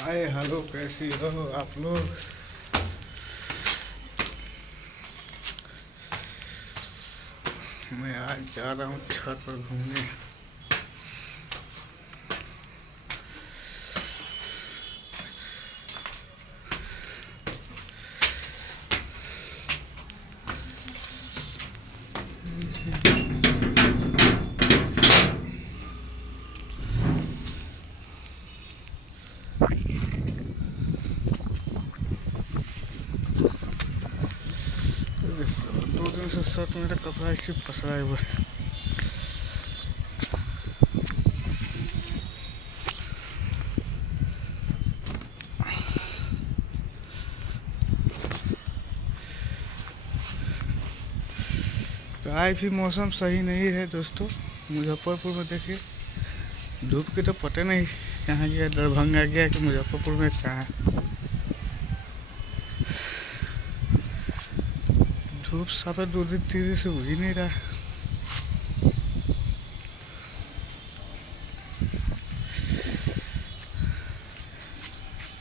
Hi hello, कैसी हो आप लोग। मैं आज जा रहा हूँ छत पर घूमने। दो दिन से शर्ट मेरा कपड़ा ऐसे फंसा हुआ है। तो आज भी मौसम सही नहीं है दोस्तों। मुजफ्फरपुर में देखिए धूप की तो पता नहीं कहाँ गया, दरभंगा गया कि मुजफ्फरपुर में कहाँ है। धूप साफे 2 दिन 3 दिन से हो ही नहीं रहा।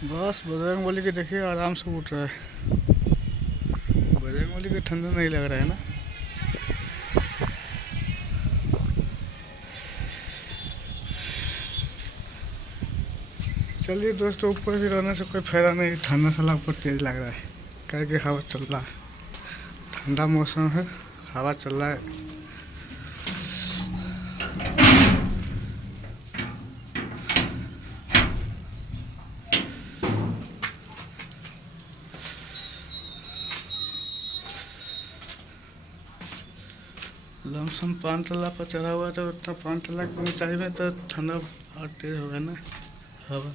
बस बजरंगबली के देखिए आराम से उठ रहा है। बजरंगबली को ठंडा नहीं लग रहा है ना। चलिए दोस्तों, ऊपर भी रहने से कोई फायदा नहीं। ठंडा साला ऊपर तेज लग रहा है करके हवा चल रहा है। ठंडा मौसम है, हवा चल रहा है। लमसम 5 तल्ला पर चढ़ा हुआ है, तो उतना 5 तल्ला की ऊंचाई में तो ठंडा और तेज होगा ना हवा।